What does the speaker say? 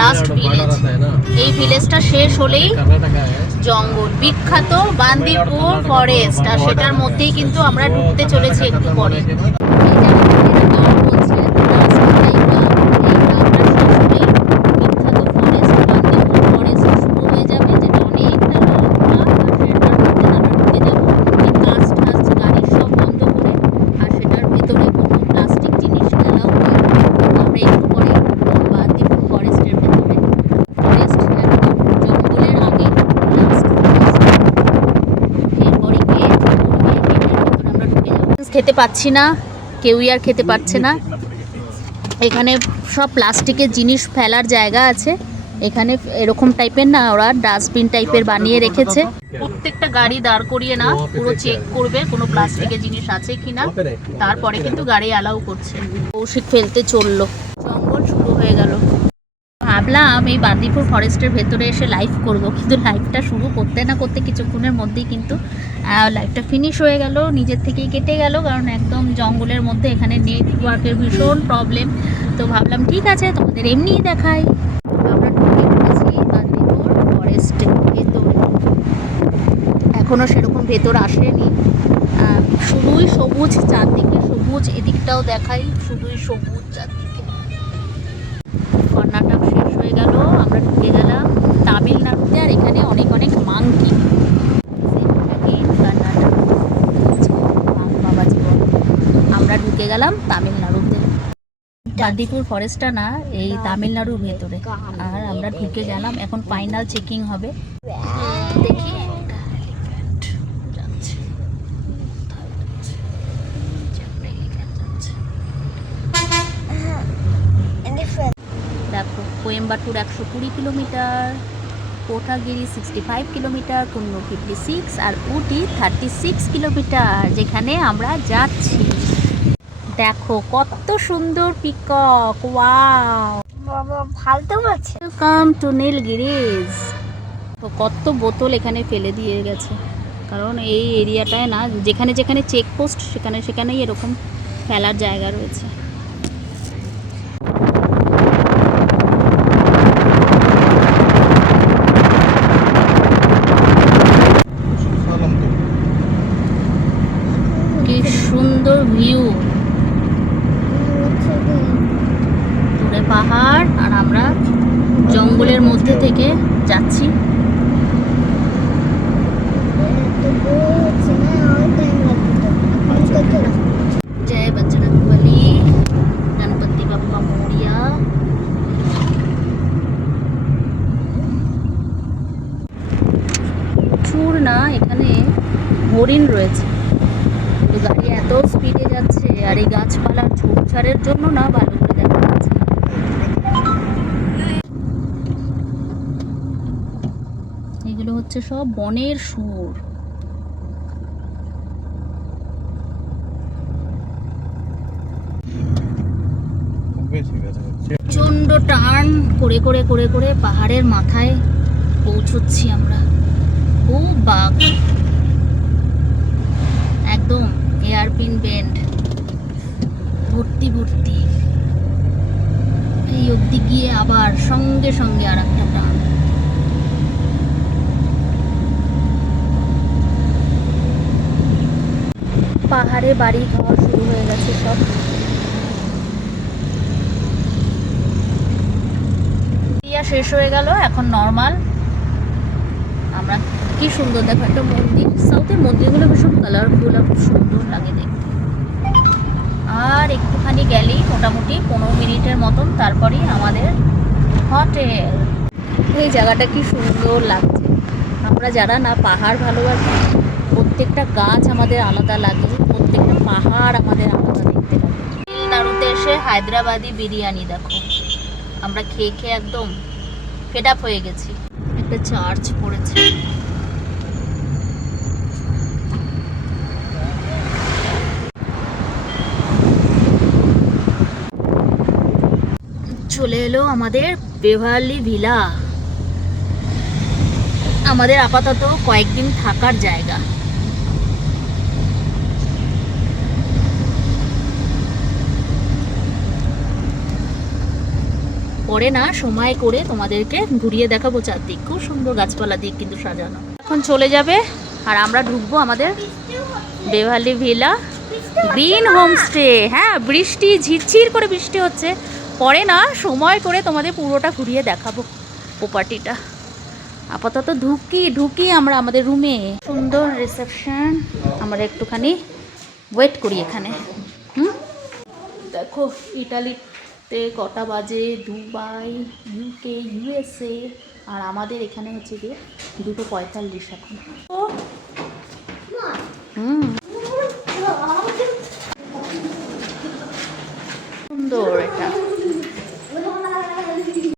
Last village এই ভিলেজটা শেষ হলেই জঙ্গল। বিখ্যাত বান্দিপুর ফরেস্ট আর সেটার মধ্যেই কিন্তু আমরা ঢুকতে চলেছি একটু পরে এই জায়গাটা গান বলছে, last এই গান, এই গানটা শেষ হলেই বিখ্যাত ফরেস্ট বান্দিপুর ফরেস্ট শুরু হয়ে যাবে যেটা অনেকটা লম্বা আর সেটার মধ্যে আমরা ঢুকে যাব এই কাজ টাজ গাড়ি সব বন্ধ করে আর সেটার ভেতরে কোনো প্লাস্টিক জিনিস এলাও নেই আমরা একটু পরে বান্দিপুর ফরেস্টের ভেতরে ফরেস্ট একদম জঙ্গলের আগে লাস্ট এরপরে গিয়ে আমরা ঢুকে যাব খেতে পাচ্ছি না, কেউই আর খেতে পারছে না। এখানে সব প্লাস্টিকের জিনিস ফেলার জায়গা আছে। এখানে এরকম টাইপের না, ওরা ডাস্টবিন টাইপের বানিয়ে রেখেছে। প্রত্যেকটা গাড়ি দাঁড় করিয়ে না, পুরো চেক করবে কোনো প্লাস্টিকের জিনিস আছে কিনা তারপরে কিন্তু গাড়ি অ্যালাউ করছে। কৌশিক ফেলতে চলল। জঙ্গল শুরু হয়ে গেল। ভাবলাম এই বান্দিপুর ফরেস্টের ভেতরে এসে লাইভ করব। কিন্তু লাইভটা শুরু করতে না করতে কিছুক্ষণের মধ্যেই কিন্তু লাইভটা ফিনিশ হয়ে গেল, নিজের থেকেই কেটে গেল, কারণ একদম জঙ্গলের মধ্যে এখানে নেটওয়ার্কের ভীষণ প্রবলেম তো ভাবলাম ঠিক আছে, তোমাদের এমনিই দেখাই। আমরা ঢুকে পড়েছি বান্দিপুর ফরেস্টের ভেতরে। এখনও সেরকম ভেতর আসেনি। শুধুই সবুজ চারদিকে, সবুজ এদিকটাও দেখাই, শুধুই সবুজ চারদিকে। কর্ণাটক আমরা ঢুকে গেলাম তামিলনাড়ুতে আর এখানে অনেক অনেক মাংকি। আমরা ঢুকে গেলাম তামিলনাড়ুতে। বান্দিপুর ফরেস্টটা না, এই তামিলনাড়ুর ভেতরে। আর আমরা ঢুকে গেলাম, এখন ফাইনাল চেকিং হবে দেখি যাচ্ছে দেখো কোয়েম্বাটুর একশো কুড়ি kilometre Kotagiri sixty five kilometre Coonoor fifty six আর উটি থার্টি সিক্স কিলোমিটার যেখানে আমরা যাচ্ছি। দেখো কত সুন্দর পিকক ওয়াও। ফালতু আছে ওয়েলকাম টু নীলগিরিজ তো কত বোতল এখানে ফেলে দিয়ে গেছে। কারণ এই এরিয়াটায় না যেখানে যেখানে চেকপোস্ট সেখানে সেখানেই এরকম ফেলার জায়গা রয়েছে। কি সুন্দর ভিউ দূরে পাহাড়, আর আমরা জঙ্গলের মধ্যে থেকে যাচ্ছি। জয় গণপতি বাপ্পা না, এখানে হরিণ রয়েছে। এত স্পিডে যাচ্ছে, আর এই গাছপালার ঝোপঝাড়ের জন্য না ভালো করে দেখা যাচ্ছে এগুলো হচ্ছে সব বনের সুর প্রচণ্ড টার্ন করে করে করে করে পাহাড়ের মাথায় পৌঁছচ্ছি আমরা। খুব বাঘ একদম এয়ারপিন বেন্ড ভর্তি ভর্তি। এই অবধি গিয়ে আবার সঙ্গে সঙ্গে আর একটা টান পাহাড়ে বাড়ি ঘর শুরু হয়ে গেছে সব। শেষ হয়ে গেল, এখন নর্মাল আমরা কি সুন্দর, দেখো একটা মন্দির। সাউথের মন্দিরগুলো ভীষণ কালারফুল আর খুব সুন্দর লাগে দেখতে। আর একটুখানি গেলেই মোটামুটি পনেরো মিনিটের মতন তারপরেই আমাদের হোটেল এই জায়গাটা কি সুন্দর লাগছে। আমরা যারা না পাহাড় ভালোবাসি, প্রত্যেকটা গাছ আমাদের আলাদা লাগে, প্রত্যেকটা পাহাড় আমাদের আলাদা দেখতে লাগে। তারুতে এসে হায়দ্রাবাদি বিরিয়ানি দেখো। আমরা খেয়ে খেয়ে একদম ফেড আপ হয়ে গেছি। একটা চার্চ পড়েছে। চলে এলো আমাদের বেভারলি ভিলা। আমাদের আপাতত কয়েকদিন থাকার জায়গা। পরে না, সময় করে তোমাদেরকে ঘুরিয়ে দেখাবো চারদিক। খুব সুন্দর গাছপালা দিক কিন্তু সাজানো। এখন চলে যাবে আর আমরা ঢুকবো আমাদের বেভালি ভিলা। Green homestay. হ্যাঁ বৃষ্টি, ঝিরঝির করে বৃষ্টি হচ্ছে। পরে না, সময় করে তোমাদের পুরোটা ঘুরিয়ে দেখাবো প্রপার্টিটা আপাতত ঢুকি ঢুকি আমরা আমাদের রুমে সুন্দর রিসেপশন আমরা একটুখানি ওয়েট করি এখানে। হুম? দেখো, ইটালিতে কটা বাজে? দুবাই ইউকে ইউএসএ আর আমাদের এখানে হচ্ছে গিয়ে দুটো পঁয়তাল্লিশ এখন। হুম।